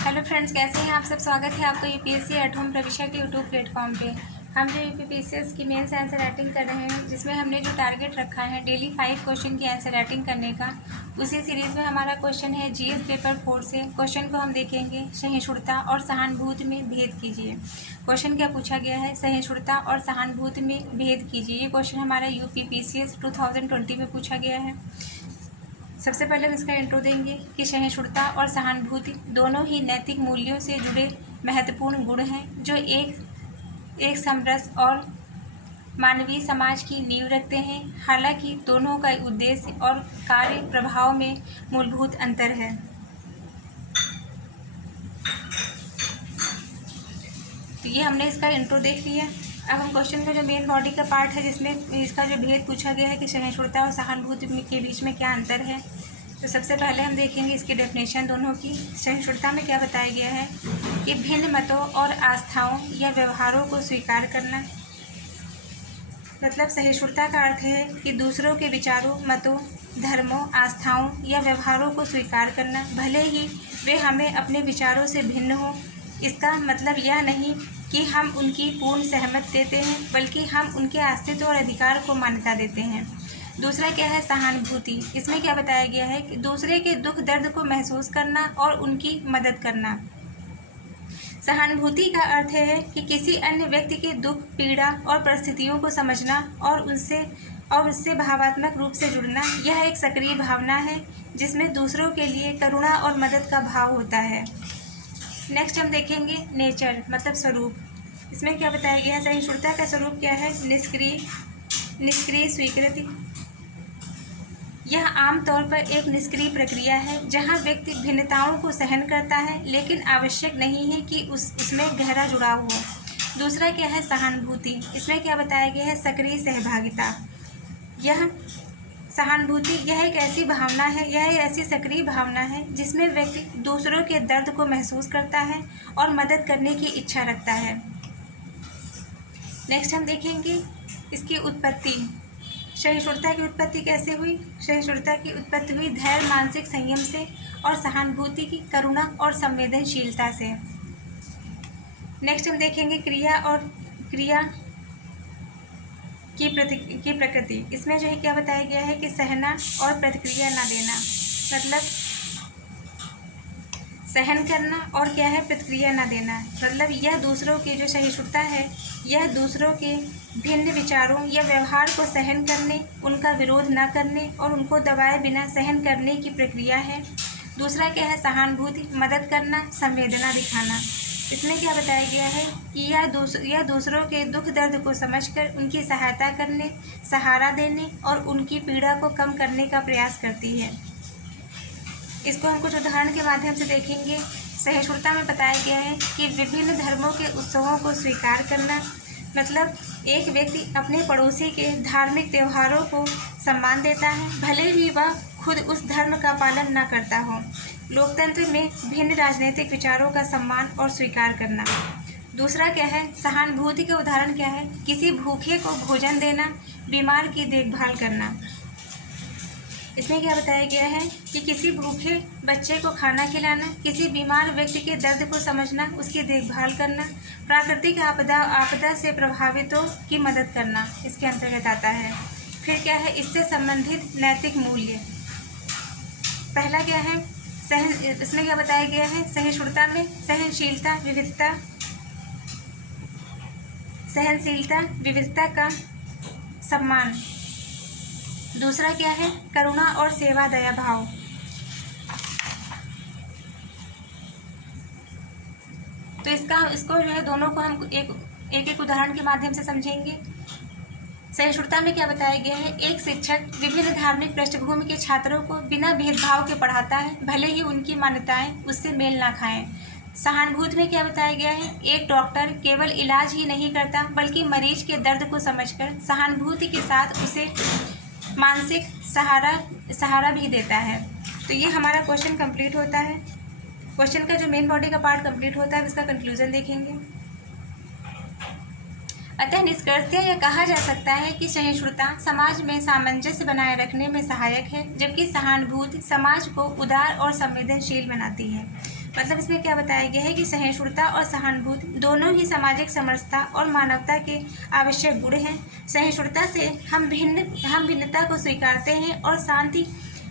Hello friends, कैसे हैं आप सब। स्वागत है आपका यूपीएससी एट होम प्रविष्या के यूट्यूब प्लेटफॉर्म पे। हम जो यूपीपीसीएस की मेंस आंसर राइटिंग कर रहे हैं, जिसमें हमने जो टारगेट रखा है डेली 5 क्वेश्चन की आंसर राइटिंग करने का, उसी सीरीज़ में हमारा क्वेश्चन है जीएस पेपर 4 से। क्वेश्चन को हम देखेंगे, सहिष्णुता और सहानुभूति में भेद कीजिए। क्वेश्चन क्या पूछा गया है, सहिष्णुता और सहानुभूति में भेद कीजिए। ये क्वेश्चन हमारा यूपीपीसीएस 2020 में पूछा गया है। सबसे पहले हम इसका इंट्रो देंगे कि सहिष्णुता और सहानुभूति दोनों ही नैतिक मूल्यों से जुड़े महत्वपूर्ण गुण हैं, जो एक समरस और मानवीय समाज की नींव रखते हैं। हालांकि दोनों का उद्देश्य और कार्य प्रभाव में मूलभूत अंतर है। तो ये हमने इसका इंट्रो देख लिया। अब हम क्वेश्चन का जो मेन बॉडी का पार्ट है, जिसमें इसका जो भेद पूछा गया है कि सहिष्णुता और सहानुभूति के बीच में क्या अंतर है, तो सबसे पहले हम देखेंगे इसकी डेफिनेशन दोनों की। सहिष्णुता में क्या बताया गया है कि भिन्न मतों और आस्थाओं या व्यवहारों को स्वीकार करना। मतलब सहिष्णुता का अर्थ है कि दूसरों के विचारों, मतों, धर्मों, आस्थाओं या व्यवहारों को स्वीकार करना, भले ही वे हमें अपने विचारों से भिन्न हों। इसका मतलब यह नहीं कि हम उनकी पूर्ण सहमत देते हैं, बल्कि हम उनके अस्तित्व और अधिकार को मान्यता देते हैं। दूसरा क्या है, सहानुभूति। इसमें क्या बताया गया है कि दूसरे के दुख दर्द को महसूस करना और उनकी मदद करना। सहानुभूति का अर्थ है कि किसी अन्य व्यक्ति के दुख, पीड़ा और परिस्थितियों को समझना और उससे भावात्मक रूप से जुड़ना। यह एक सक्रिय भावना है जिसमें दूसरों के लिए करुणा और मदद का भाव होता है। नेक्स्ट हम देखेंगे नेचर, मतलब स्वरूप। इसमें क्या बताया गया है, सहिष्णुता का स्वरूप क्या है, निष्क्रिय स्वीकृति। यह आमतौर पर एक निष्क्रिय प्रक्रिया है जहां व्यक्ति भिन्नताओं को सहन करता है, लेकिन आवश्यक नहीं है कि उसमें गहरा जुड़ाव हो। दूसरा क्या है, सहानुभूति। इसमें क्या बताया गया है, सक्रिय सहभागिता। सहानुभूति यह एक ऐसी भावना है, यह एक ऐसी सक्रिय भावना है जिसमें व्यक्ति दूसरों के दर्द को महसूस करता है और मदद करने की इच्छा रखता है। नेक्स्ट हम देखेंगे इसकी उत्पत्ति। सहिष्णुता की उत्पत्ति कैसे हुई। सहिष्णुता की उत्पत्ति हुई धैर्य, मानसिक संयम से, और सहानुभूति की करुणा और संवेदनशीलता से। नेक्स्ट हम देखेंगे क्रिया की प्रकृति। इसमें जो है क्या बताया गया है कि सहना और प्रतिक्रिया ना देना। मतलब सहन करना और क्या है, प्रतिक्रिया ना देना। मतलब यह दूसरों के, जो सहिष्णुता है, यह दूसरों के भिन्न विचारों या व्यवहार को सहन करने, उनका विरोध न करने और उनको दबाए बिना सहन करने की प्रक्रिया है। दूसरा क्या है, सहानुभूति, मदद करना, संवेदना दिखाना। इसमें क्या बताया गया है कि यह दूसरों के दुख दर्द को समझकर उनकी सहायता करने, सहारा देने और उनकी पीड़ा को कम करने का प्रयास करती है। इसको हम कुछ उदाहरण के माध्यम से देखेंगे। सहिष्णुता में बताया गया है कि विभिन्न धर्मों के उत्सवों को स्वीकार करना। मतलब एक व्यक्ति अपने पड़ोसी के धार्मिक त्योहारों को सम्मान देता है, भले ही वह खुद उस धर्म का पालन न करता हो। लोकतंत्र में भिन्न राजनीतिक विचारों का सम्मान और स्वीकार करना। दूसरा क्या है, सहानुभूति के उदाहरण क्या है, किसी भूखे को भोजन देना, बीमार की देखभाल करना। इसमें क्या बताया गया है कि किसी भूखे बच्चे को खाना खिलाना, किसी बीमार व्यक्ति के दर्द को समझना, उसकी देखभाल करना, प्राकृतिक आपदा से प्रभावितों की मदद करना इसके अंतर्गत आता है। फिर क्या है, इससे संबंधित नैतिक मूल्य। पहला क्या है, इसमें क्या बताया गया है, सहिष्णुता में सहनशीलता, विविधता का सम्मान। दूसरा क्या है, करुणा और सेवा, दया भाव। तो इसको जो है दोनों को हम एक उदाहरण के माध्यम से समझेंगे। सहिष्णुता में क्या बताया गया है, एक शिक्षक विभिन्न धार्मिक पृष्ठभूमि के छात्रों को बिना भेदभाव के पढ़ाता है, भले ही उनकी मान्यताएं उससे मेल ना खाएं। सहानुभूति में क्या बताया गया है, एक डॉक्टर केवल इलाज ही नहीं करता, बल्कि मरीज के दर्द को समझकर सहानुभूति के साथ उसे मानसिक सहारा भी देता है। तो ये हमारा क्वेश्चन कंप्लीट होता है। क्वेश्चन का जो मेन बॉडी का पार्ट कंप्लीट होता है, इसका कंक्लूजन देखेंगे। अतः निष्कर्षतः यह कहा जा सकता है कि सहिष्णुता समाज में सामंजस्य बनाए रखने में सहायक है, जबकि सहानुभूति समाज को उदार और संवेदनशील बनाती है। मतलब इसमें क्या बताया गया है कि सहिष्णुता और सहानुभूति दोनों ही सामाजिक समरसता और मानवता के आवश्यक गुण हैं। सहिष्णुता से हम भिन्नता को स्वीकारते हैं और शांति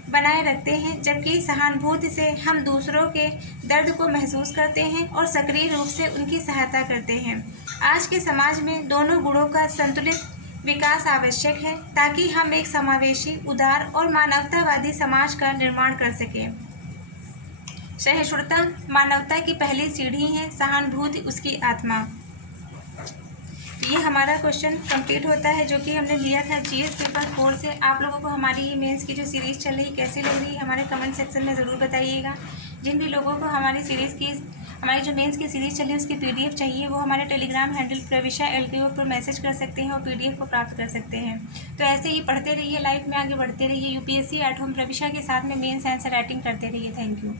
बनाए रखते हैं, जबकि सहानुभूति से हम दूसरों के दर्द को महसूस करते हैं और सक्रिय रूप से उनकी सहायता करते हैं। आज के समाज में दोनों गुणों का संतुलित विकास आवश्यक है ताकि हम एक समावेशी, उदार और मानवतावादी समाज का निर्माण कर सकें। सहिष्णुता मानवता की पहली सीढ़ी है, सहानुभूति उसकी आत्मा। ये हमारा क्वेश्चन कंप्लीट होता है जो कि हमने लिया था जीएस पेपर 4 से। आप लोगों को हमारी ये मेंस की जो सीरीज़ चल रही कैसी लग रही है हमारे कमेंट सेक्शन में ज़रूर बताइएगा। जिन भी लोगों को हमारी जो मेंस की सीरीज़ चली है उसकी पीडीएफ चाहिए वो हमारे टेलीग्राम हैंडल प्रविशा LKO पर मैसेज कर सकते हैं और पीडीएफ को प्राप्त कर सकते हैं। तो ऐसे ही पढ़ते रहिए, लाइफ में आगे बढ़ते रहिए। यूपीएससी एट होम प्रविशा के साथ में मेंस आंसर राइटिंग करते रहिए। Thank you.